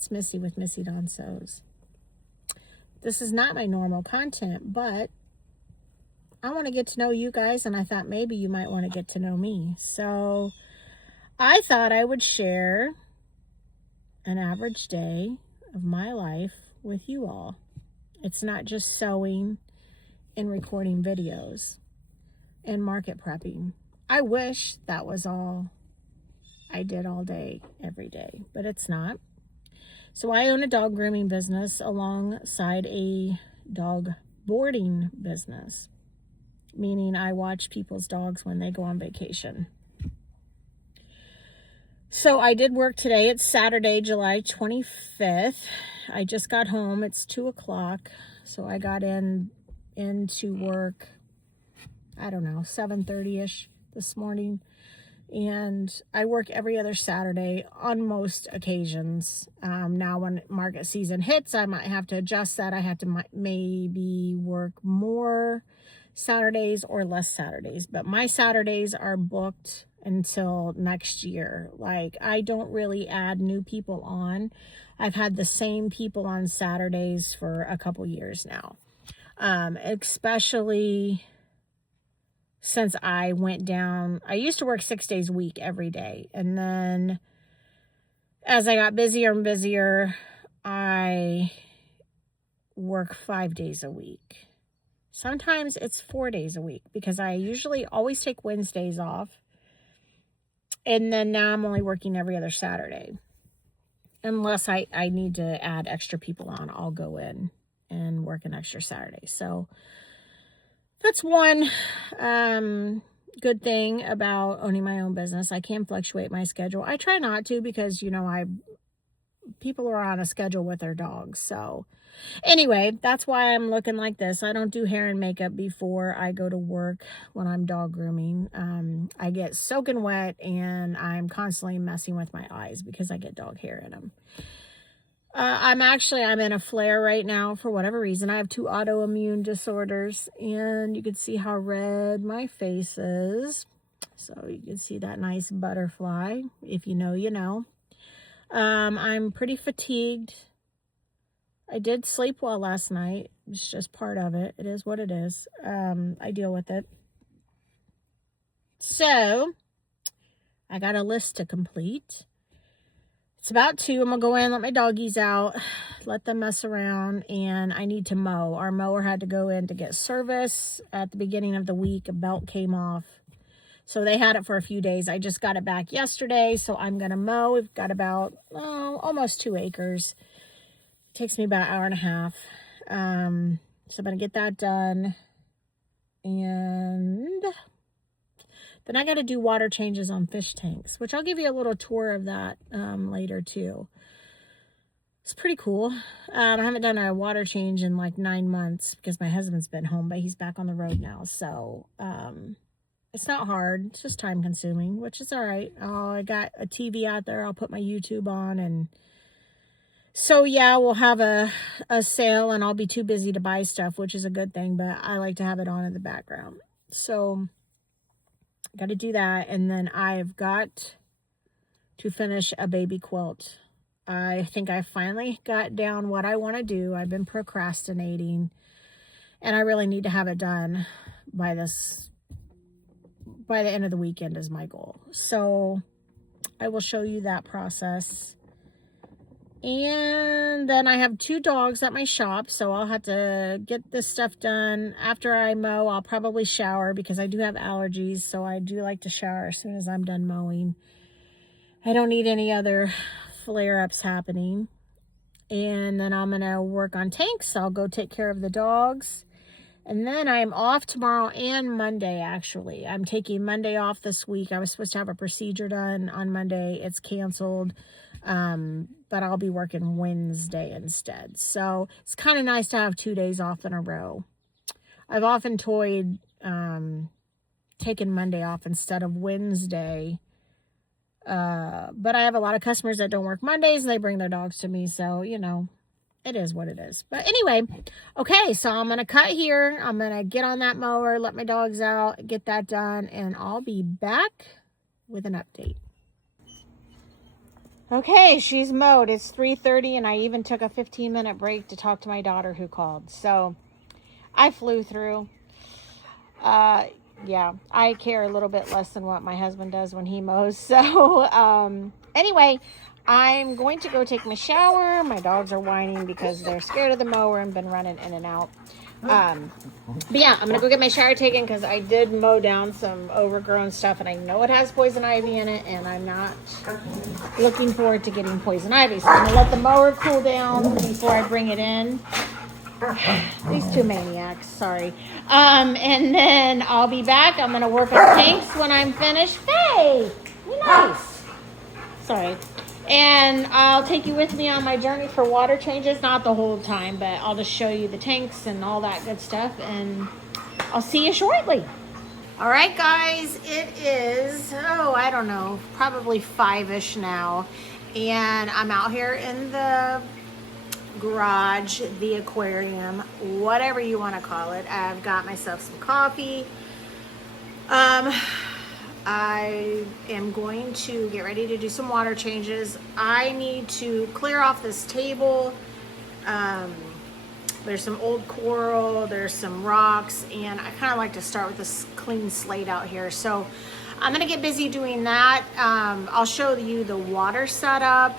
It's Missy with Missy Dawn Sews. This is not my normal content, but I want to get to know you guys, and I thought maybe you might want to get to know me. So I thought I would share an average day of my life with you all. It's not just sewing and recording videos and market prepping. I wish that was all I did all day, every day, but it's not. So I own a dog grooming business alongside a dog boarding business, meaning I watch people's dogs when they go on vacation. So I did work today. It's Saturday, July 25th. I just got home. It's 2 o'clock. So I got into work, I don't know, 7:30-ish this morning. And I work every other Saturday on most occasions. Now when market season hits, I might have to adjust that. I have to maybe work more Saturdays or less Saturdays. But my Saturdays are booked until next year. Like, I don't really add new people on. I've had the same people on Saturdays for a couple years now. Especially since I went down. I used to work 6 days a week every day. And then as I got busier and busier, I work 5 days a week. Sometimes it's 4 days a week because I usually always take Wednesdays off. And then now I'm only working every other Saturday. Unless I need to add extra people on, I'll go in and work an extra Saturday. So that's one good thing about owning my own business. I can fluctuate my schedule. I try not to because, people are on a schedule with their dogs. So anyway, that's why I'm looking like this. I don't do hair and makeup before I go to work when I'm dog grooming. I get soaking wet and I'm constantly messing with my eyes because I get dog hair in them. I'm in a flare right now for whatever reason. I have 2 autoimmune disorders, and you can see how red my face is. So you can see that nice butterfly. If you know, you know. I'm pretty fatigued. I did sleep well last night. It's just part of it. It is what it is. I deal with it. So I got a list to complete. It's about 2. I'm going to go in, let my doggies out, let them mess around, and I need to mow. Our mower had to go in to get service at the beginning of the week. A belt came off. So they had it for a few days. I just got it back yesterday, so I'm going to mow. We've got about almost 2 acres. It takes me about an hour and a half. So I'm going to get that done. And then I got to do water changes on fish tanks, which I'll give you a little tour of that later too. It's pretty cool. I haven't done a water change in like 9 months because my husband's been home, but he's back on the road now. So it's not hard. It's just time consuming, which is all right. I got a TV out there. I'll put my YouTube on. And so, yeah, we'll have a sale and I'll be too busy to buy stuff, which is a good thing. But I like to have it on in the background. So got to do that. And then I've got to finish a baby quilt. I think I finally got down what I want to do. I've been procrastinating and I really need to have it done by the end of the weekend is my goal. So I will show you that process. And then I have 2 dogs at my shop, so I'll have to get this stuff done. After I mow, I'll probably shower because I do have allergies, so I do like to shower as soon as I'm done mowing. I don't need any other flare-ups happening. And then I'm going to work on tanks. I'll go take care of the dogs. And then I'm off tomorrow and Monday, actually. I'm taking Monday off this week. I was supposed to have a procedure done on Monday. It's canceled. But I'll be working Wednesday instead. So it's kind of nice to have 2 days off in a row. I've often toyed taking Monday off instead of Wednesday. But I have a lot of customers that don't work Mondays and they bring their dogs to me. So, it is what it is. But anyway, okay, so I'm going to cut here. I'm going to get on that mower, let my dogs out, get that done, and I'll be back with an update. Okay, she's mowed. It's 3:30 and I even took a 15-minute break to talk to my daughter who called. So I flew through. Yeah, I care a little bit less than what my husband does when he mows. So anyway, I'm going to go take my shower. My dogs are whining because they're scared of the mower and been running in and out. But yeah, I'm gonna go get my shower taken because I did mow down some overgrown stuff and I know it has poison ivy in it and I'm not looking forward to getting poison ivy. So I'm gonna let the mower cool down before I bring it in. These two maniacs, sorry. And then I'll be back. I'm gonna work on tanks when I'm finished. Hey, be nice. Sorry. And I'll take you with me on my journey for water changes. Not the whole time, but I'll just show you the tanks and all that good stuff. And I'll see you shortly. All right, guys. It is, I don't know, probably 5-ish now. And I'm out here in the garage, the aquarium, whatever you want to call it. I've got myself some coffee. I am going to get ready to do some water changes. I need to clear off this table. There's some old coral, there's some rocks, and I kind of like to start with this clean slate out here. So I'm going to get busy doing that. I'll show you the water setup,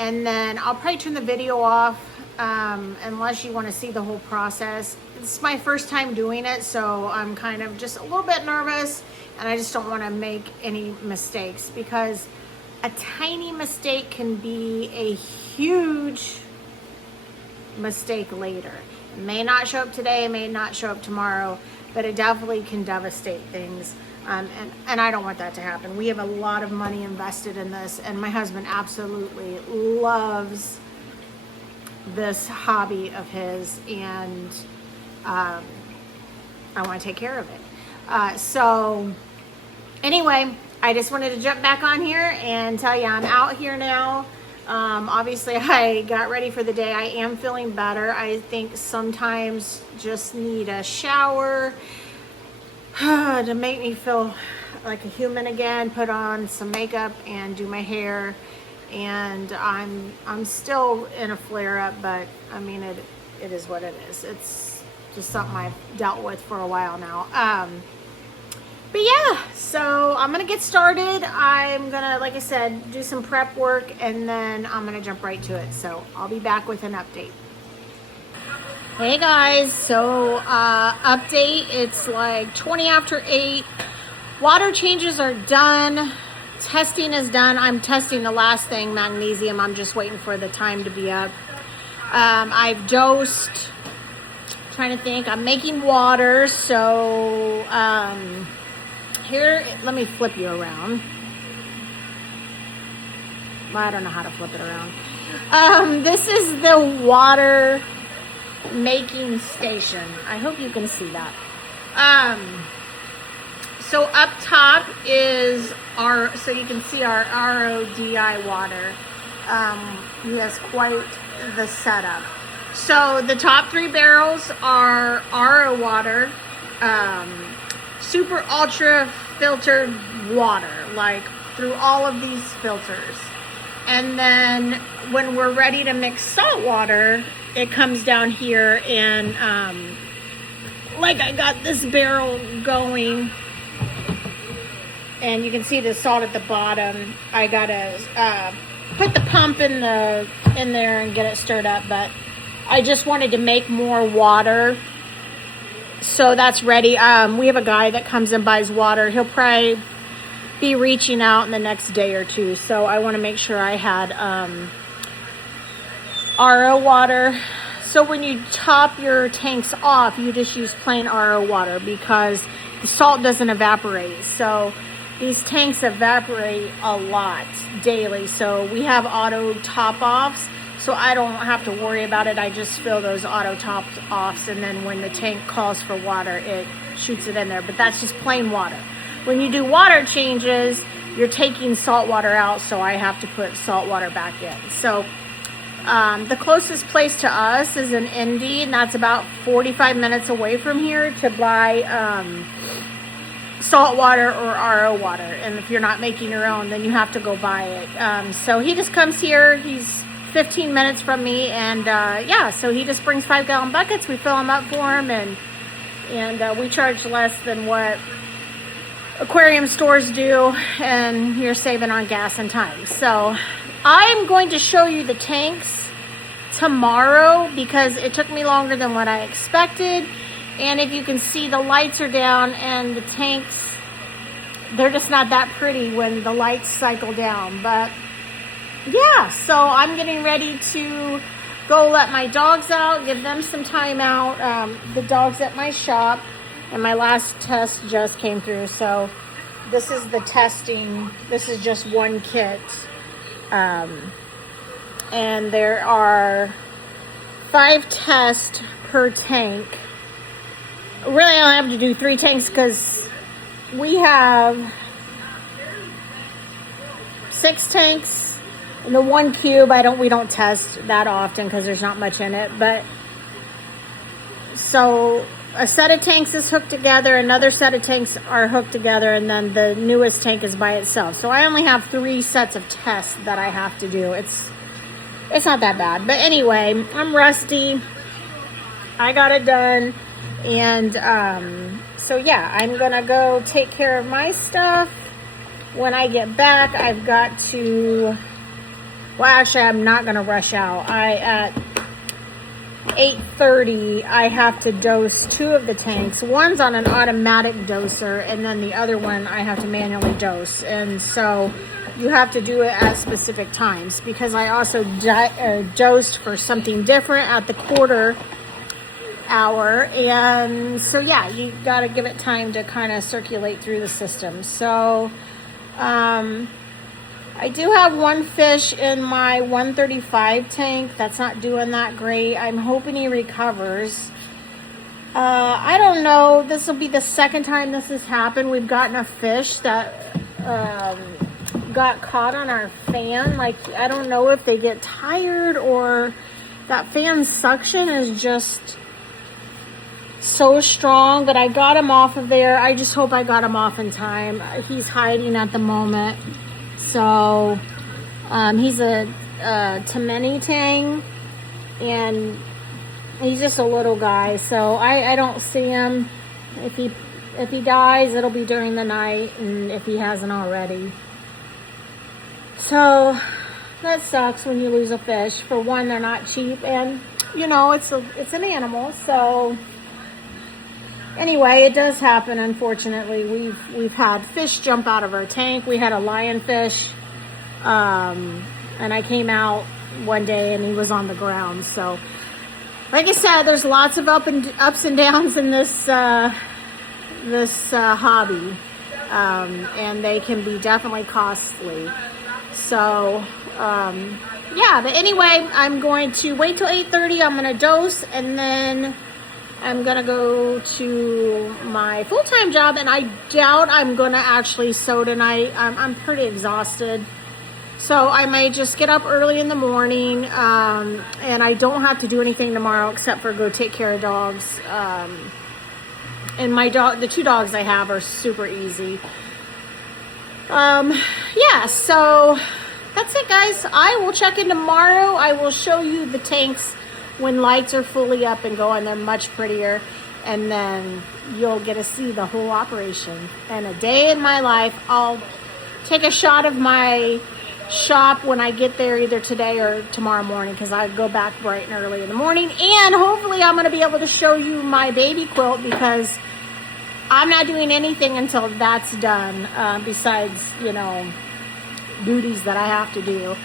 and then I'll probably turn the video off unless you want to see the whole process. It's my first time doing it, so I'm kind of just a little bit nervous. And I just don't want to make any mistakes because a tiny mistake can be a huge mistake later. It may not show up today, it may not show up tomorrow, but it definitely can devastate things. And I don't want that to happen. We have a lot of money invested in this, and my husband absolutely loves this hobby of his, and I want to take care of it. So anyway, I just wanted to jump back on here and tell you I'm out here now. Obviously I got ready for the day. I am feeling better. I think sometimes just need a shower to make me feel like a human again, put on some makeup and do my hair. And I'm still in a flare up, but I mean, it is what it is. It's just something I've dealt with for a while now. But yeah, so I'm gonna get started. I'm gonna, like I said, do some prep work and then I'm gonna jump right to it. So I'll be back with an update. Hey guys, so update, it's like 20 after 8. Water changes are done. Testing is done. I'm testing the last thing, magnesium. I'm just waiting for the time to be up. I've dosed, trying to think, I'm making water. So here, let me flip you around. I don't know how to flip it around. This is the water making station. I hope you can see that. So up top is so you can see our RODI water. He has quite the setup. So the top 3 barrels are RO water, super ultra filtered water, like through all of these filters. And then when we're ready to mix salt water, it comes down here and like I got this barrel going and you can see the salt at the bottom. I gotta put the pump in there and get it stirred up, but I just wanted to make more water. So that's ready. We have a guy that comes and buys water. He'll probably be reaching out in the next day or two. So I want to make sure I had RO water. So when you top your tanks off, you just use plain RO water because the salt doesn't evaporate. So these tanks evaporate a lot daily. So we have auto top offs. So I don't have to worry about it. I just fill those auto top offs, and then when the tank calls for water, it shoots it in there. But that's just plain water. When you do water changes, you're taking salt water out, so I have to put salt water back in. So the closest place to us is in Indy, and that's about 45 minutes away from here to buy saltwater or RO water. And if you're not making your own, then you have to go buy it. So he just comes here. He's 15 minutes from me, and yeah, so he just brings 5-gallon buckets. We fill them up for him, and we charge less than what aquarium stores do, and you're saving on gas and time. So I'm going to show you the tanks tomorrow because it took me longer than what I expected. And if you can see, the lights are down, and the tanks, they're just not that pretty when the lights cycle down. But yeah, so I'm getting ready to go let my dogs out, give them some time out. The dog's at my shop, and my last test just came through. So this is the testing. This is just one kit. And there are 5 tests per tank. Really, I only have to do 3 tanks because we have 6 tanks in the 1 cube. We don't test that often because there's not much in it. But so a set of tanks is hooked together, another set of tanks are hooked together, and then the newest tank is by itself. So I only have 3 sets of tests that I have to do. It's not that bad. But anyway, I'm rusty. I got it done. And so yeah, I'm gonna go take care of my stuff. When I get back, I've got to, well, actually I'm not gonna rush out. At 8:30 I have to dose 2 of the tanks. One's on an automatic doser, and then the other one I have to manually dose. And so you have to do it at specific times, because I also dosed for something different at the quarter hour. And so yeah, you got to give it time to kind of circulate through the system. So I do have 1 fish in my 135 tank that's not doing that great. I'm hoping he recovers. I don't know, this will be the second time this has happened. We've gotten a fish that got caught on our fan. Like, I don't know if they get tired or that fan suction is just so strong, but I got him off of there. I just hope I got him off in time. He's hiding at the moment. So he's a Temeni Tang, and he's just a little guy, so I don't see him. If he dies, it'll be during the night, and if he hasn't already. So that sucks when you lose a fish. For one, they're not cheap, and you know, it's an animal. So anyway, it does happen, unfortunately. We've had fish jump out of our tank. We had a lionfish, and I came out one day and he was on the ground. So like I said, there's lots of ups and downs in this hobby, and they can be definitely costly. So yeah, but anyway, I'm going to wait till 8:30. I'm going to dose, and then I'm going to go to my full-time job, and I doubt I'm going to actually sew tonight. I'm pretty exhausted. So I might just get up early in the morning, and I don't have to do anything tomorrow except for go take care of dogs. And the 2 dogs I have are super easy. Yeah, so that's it, guys. I will check in tomorrow. I will show you the tanks when lights are fully up and going. They're much prettier, and then you'll get to see the whole operation. And a day in my life. I'll take a shot of my shop when I get there, either today or tomorrow morning, because I go back bright and early in the morning. And hopefully I'm going to be able to show you my baby quilt, because I'm not doing anything until that's done, besides, you know, duties that I have to do.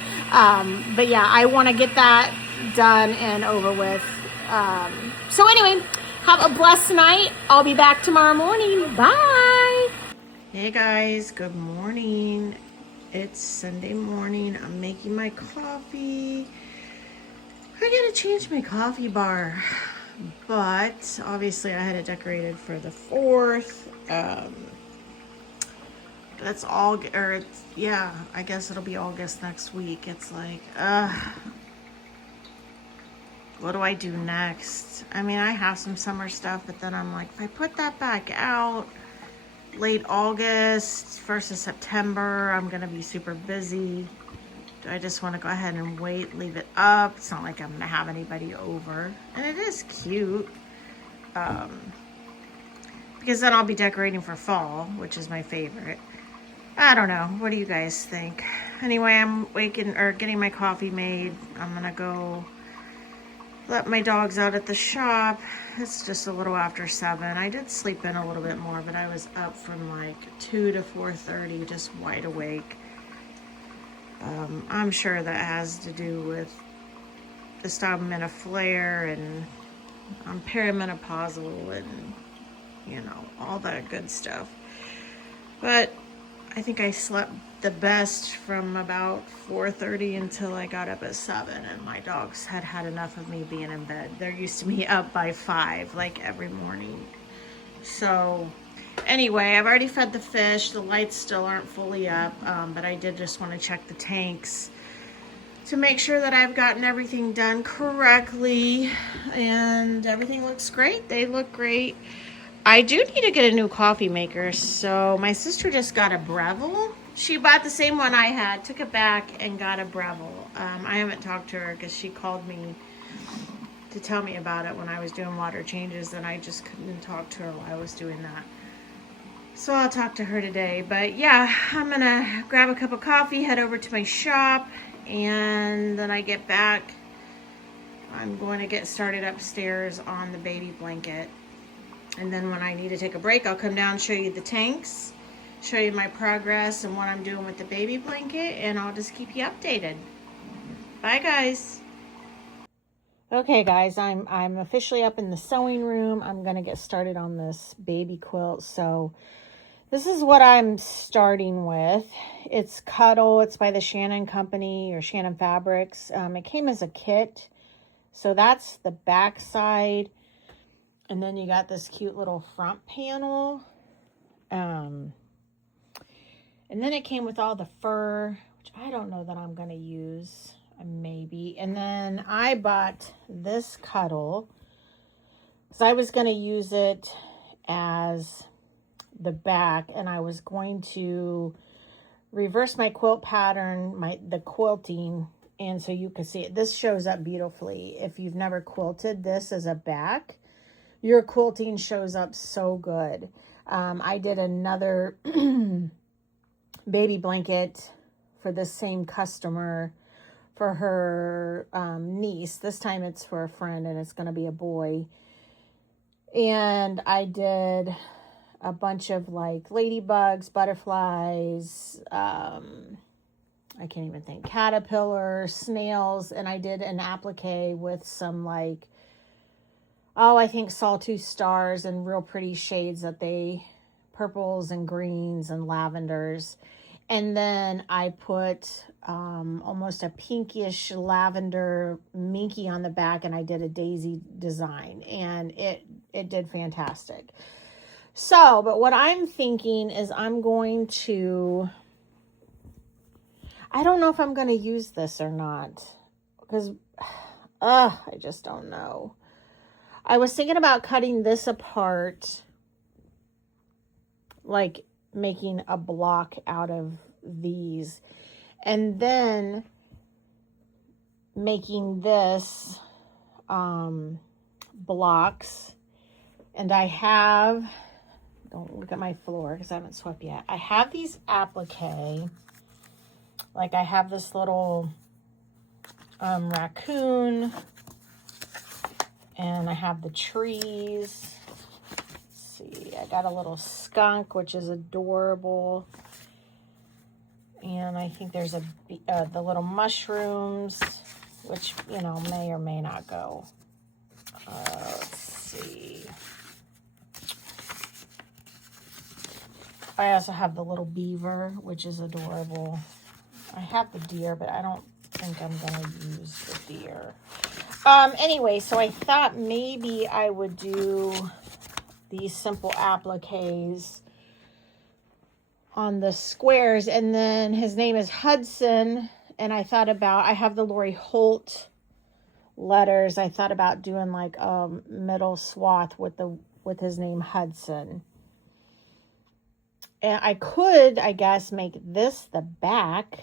But yeah, I want to get that done and over with. So anyway, have a blessed night. I'll be back tomorrow morning. Bye. Hey guys, good morning. It's Sunday morning. I'm making my coffee. I gotta change my coffee bar, but obviously I had it decorated for the 4th. That's all, or it's, yeah, I guess it'll be August next week. It's like, what do I do next? I mean, I have some summer stuff, but then I'm like, if I put that back out, late August, 1st of September. I'm gonna be super busy. Do I just want to go ahead and wait, leave it up? It's not like I'm gonna have anybody over. And it is cute. Because then I'll be decorating for fall, which is my favorite. I don't know. What do you guys think? Anyway, I'm getting my coffee made. I'm gonna go let my dogs out at the shop. It's just a little after 7. I did sleep in a little bit more, but I was up from like 2 to 4:30, just wide awake. I'm sure that has to do with just I'm in a flare and I'm perimenopausal and, you know, all that good stuff. But I think I slept the best from about 4:30 until I got up at 7, and my dogs had had enough of me being in bed. They're used to me up by 5, like every morning. So anyway, I've already fed the fish. The lights still aren't fully up, but I did just want to check the tanks to make sure that I've gotten everything done correctly, and everything looks great. They look great. I do need to get a new coffee maker. So my sister just got a Breville. She bought the same one I had, took it back and got a Breville. I haven't talked to her because she called me to tell me about it when I was doing water changes, and I just couldn't talk to her while I was doing that. So I'll talk to her today. But yeah, I'm gonna grab a cup of coffee, head over to my shop, and then I get back. I'm going to get started upstairs on the baby blanket. And then when I need to take a break, I'll come down and show you the tanks, show you my progress and what I'm doing with the baby blanket, and I'll just keep you updated. Bye, guys. Okay, guys, I'm officially up in the sewing room. I'm going to get started on this baby quilt. So this is what I'm starting with. It's Cuddle. It's by the Shannon Company or Shannon Fabrics. It came as a kit. So that's the back side. And then you got this cute little front panel. And then it came with all the fur, which I don't know that I'm going to use. Maybe. And then I bought this Cuddle because I was going to use it as the back. And I was going to reverse my quilt pattern, the quilting. And so you can see it. This shows up beautifully. If you've never quilted this as a back, your quilting shows up so good. I did another baby blanket for the same customer for her niece. This time it's for a friend, and it's going to be a boy. And I did a bunch of like ladybugs, butterflies, I can't even think, caterpillars, snails, and I did an applique with some like, I think sawtooth stars and real pretty shades purples and greens and lavenders. And then I put almost a pinkish lavender minky on the back, and I did a daisy design, and it did fantastic. So, but what I'm thinking is I don't know if I'm going to use this or not, because I just don't know. I was thinking about cutting this apart, like making a block out of these, and then making this blocks. And I have, don't look at my floor because I haven't swept yet. I have these applique, like I have this little raccoon, and I have the trees. Let's see, I got a little skunk, which is adorable. And I think there's the little mushrooms, which, you know, may or may not go. Let's see. I also have the little beaver, which is adorable. I have the deer, but I don't think I'm going to use the deer. Anyway, so I thought maybe I would do these simple appliques on the squares, and then his name is Hudson, and I have the Lori Holt letters. I thought about doing like a middle swath with his name Hudson. And I could, I guess, make this the back.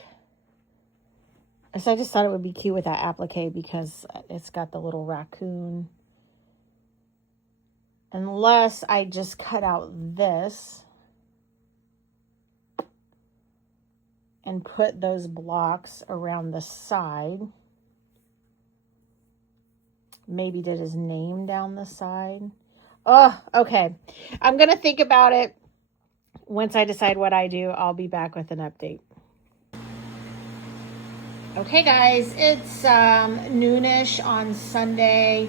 So I just thought it would be cute with that applique because it's got the little raccoon. Unless I just cut out this and put those blocks around the side. Maybe did his name down the side. Oh, okay. I'm going to think about it. Once I decide what I do, I'll be back with an update. Okay, guys, it's noonish on Sunday.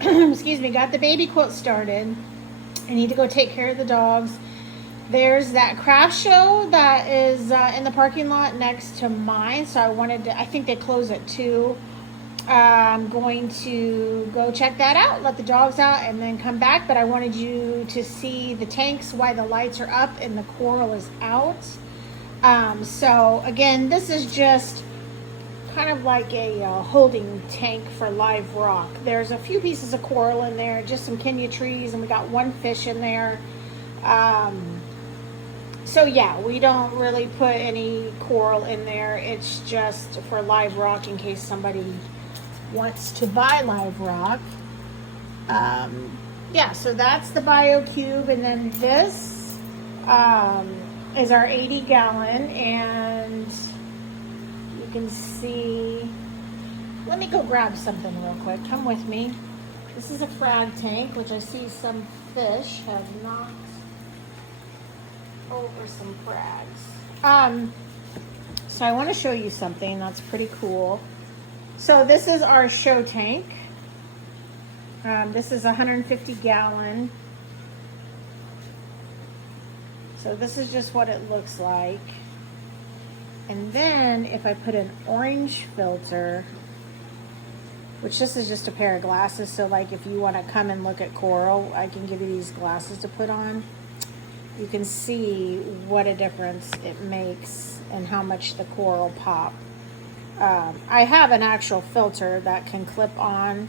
Excuse me, got the baby quilt started. I need to go take care of the dogs. There's that craft show that is in the parking lot next to mine. So I think they close at 2. I'm going to go check that out, let the dogs out, and then come back. But I wanted you to see the tanks, why the lights are up and the coral is out. So again, this is just kind of like a holding tank for live rock. There's a few pieces of coral in there, just some Kenya trees, and we got one fish in there. So yeah, we don't really put any coral in there. It's just for live rock in case somebody wants to buy live rock. Yeah, so that's the BioCube, and then this is our 80-gallon, and you can see, let me go grab something real quick. Come with me. This is a frag tank, which I see some fish have knocked over some frags. So I want to show you something that's pretty cool. So this is our show tank. This is 150-gallon. So this is just what it looks like. And then if I put an orange filter, which this is just a pair of glasses, so like if you want to come and look at coral, I can give you these glasses to put on. You can see what a difference it makes and how much the coral pop. I have an actual filter that can clip on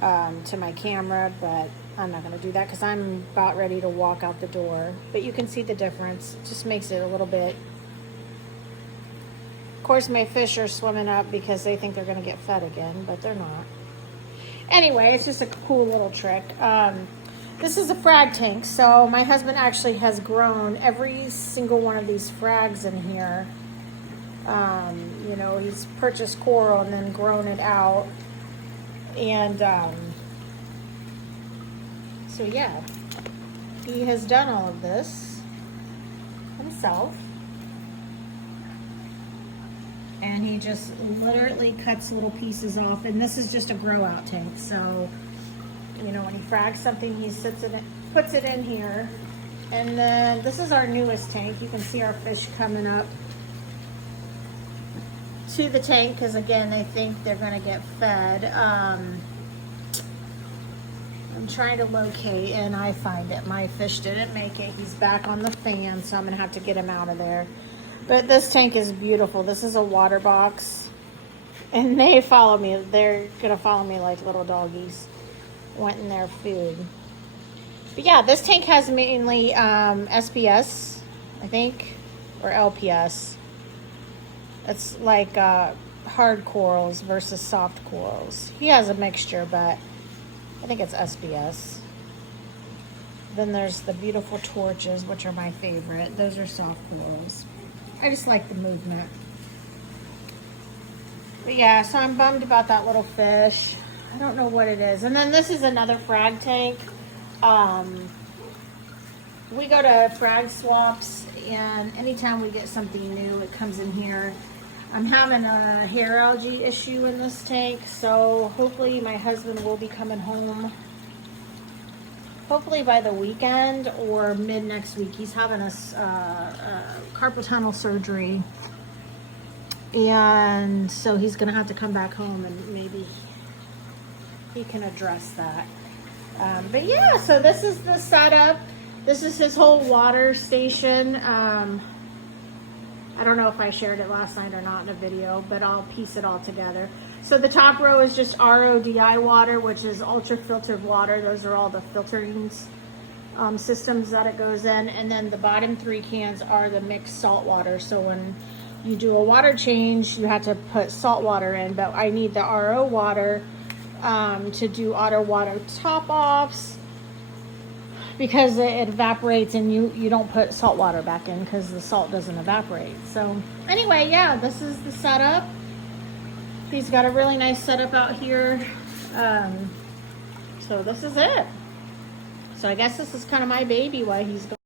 to my camera, but I'm not going to do that because I'm about ready to walk out the door. But you can see the difference. It just makes it a little bit. Of course, my fish are swimming up because they think they're going to get fed again, but they're not. Anyway, it's just a cool little trick. This is a frag tank, so my husband actually has grown every single one of these frags in here. You know, he's purchased coral and then grown it out. And so yeah, he has done all of this himself. And he just literally cuts little pieces off. And this is just a grow out tank. So, you know, when he frags something, he sits in it, puts it in here. And then this is our newest tank. You can see our fish coming up to the tank because again they think they're going to get fed. I'm trying to locate and I find it. My fish didn't make it. He's back on the fan, so I'm going to have to get him out of there. But this tank is beautiful. This is a water box and they follow me. They're going to follow me like little doggies wanting their food. But yeah, this tank has mainly SPS, I think, or LPS. It's like hard corals versus soft corals. He has a mixture, but I think it's SBS. Then there's the beautiful torches, which are my favorite. Those are soft corals. I just like the movement. But yeah, so I'm bummed about that little fish. I don't know what it is. And then this is another frag tank. We go to frag swaps, and anytime we get something new, it comes in here. I'm having a hair algae issue in this tank, so hopefully my husband will be coming home hopefully by the weekend or mid next week. He's having a carpal tunnel surgery, and so he's gonna have to come back home and maybe he can address that. But yeah, so this is the setup. This is his whole water station. I don't know if I shared it last night or not in a video, but I'll piece it all together. So the top row is just RODI water, which is ultra filtered water. Those are all the filterings systems that it goes in. And then the bottom 3 cans are the mixed salt water. So when you do a water change, you have to put salt water in, but I need the RO water to do auto water top offs, because it evaporates and you don't put salt water back in because the salt doesn't evaporate. So anyway, yeah, this is the setup. He's got a really nice setup out here. So this is it. So I guess this is kind of my baby while he's going.